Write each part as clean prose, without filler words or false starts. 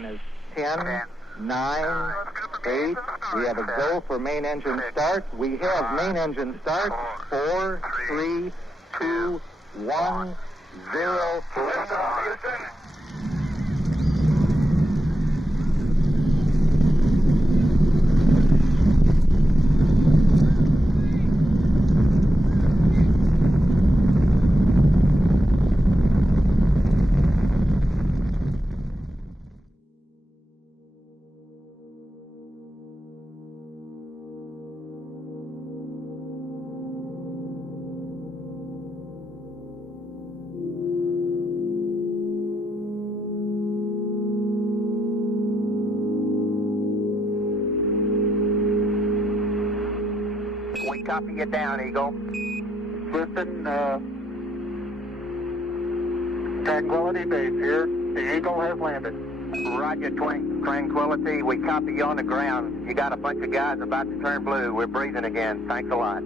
Minus 10, 9, 8. We have a go for main engine start. We have main engine start. 4, 3, 2, 1, 0. We copy you down, Eagle. Listen, Tranquility Base here. The Eagle has landed. Roger, Tranquility. We copy you on the ground. You got a bunch of guys about to turn blue. We're breathing again. Thanks a lot.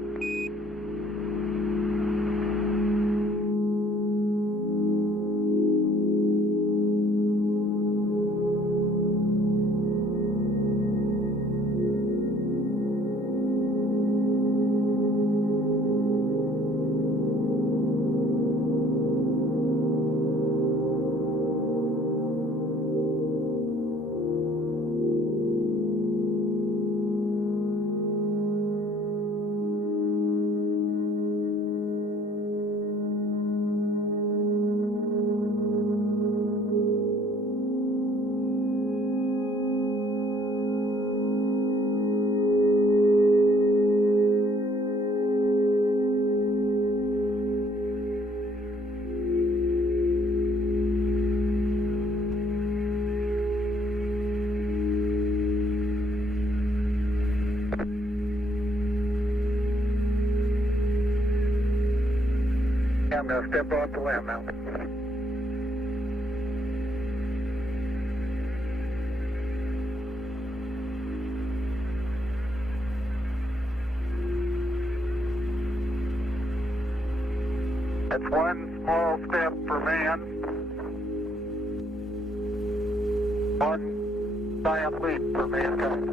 I'm going to step off the limb now. That's one small step for man, one giant leap for mankind.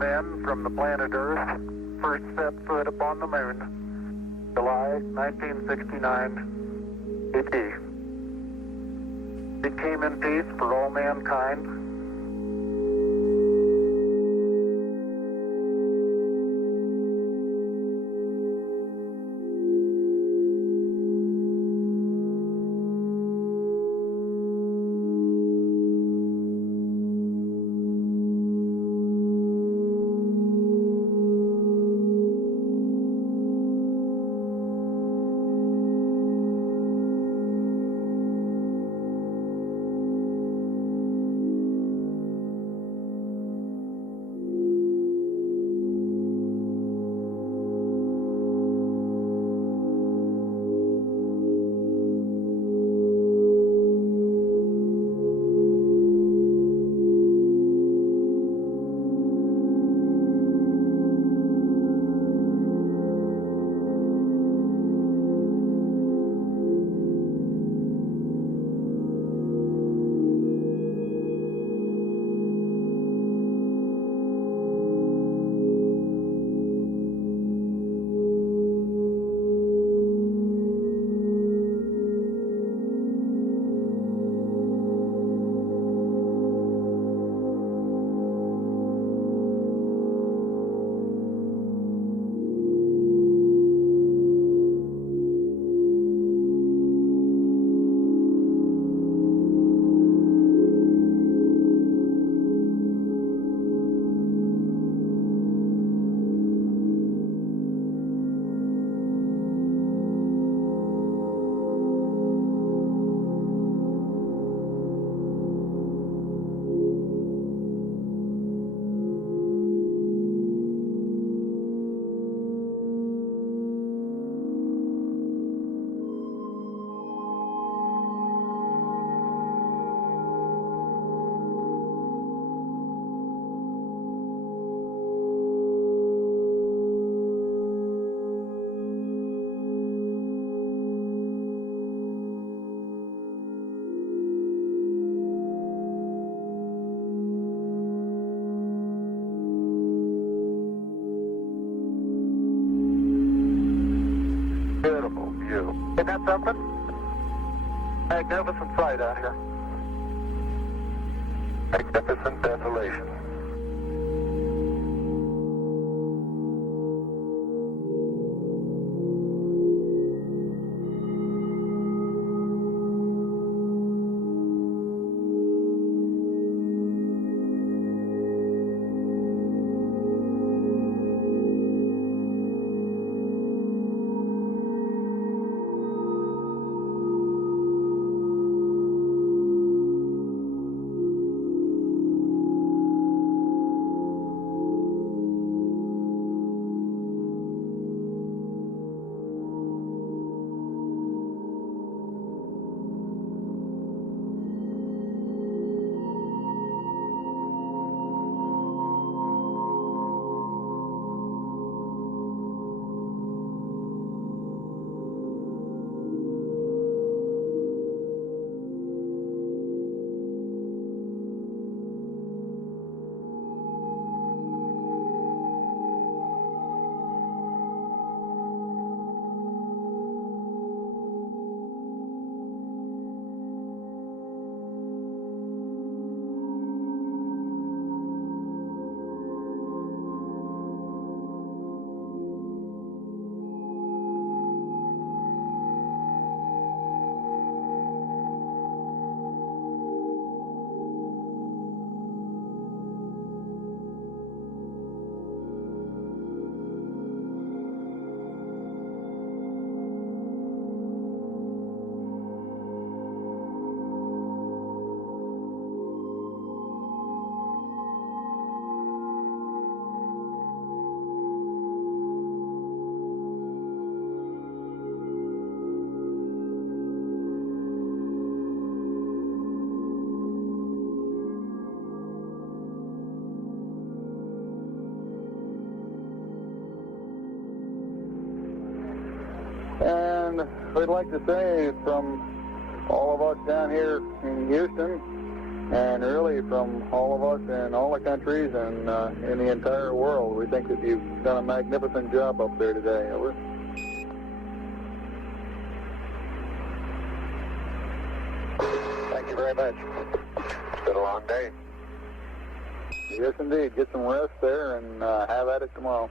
Men from the planet Earth first set foot upon the moon, July 1969 AD. It came in peace for all mankind. Isn't that something? Magnificent sight out here. Magnificent desolation. And we'd like to say from all of us down here in Houston, and really from all of us in all the countries and in the entire world, we think that you've done a magnificent job up there today. Over. Thank you very much. It's been a long day. Yes, indeed. Get some rest there and have at it tomorrow.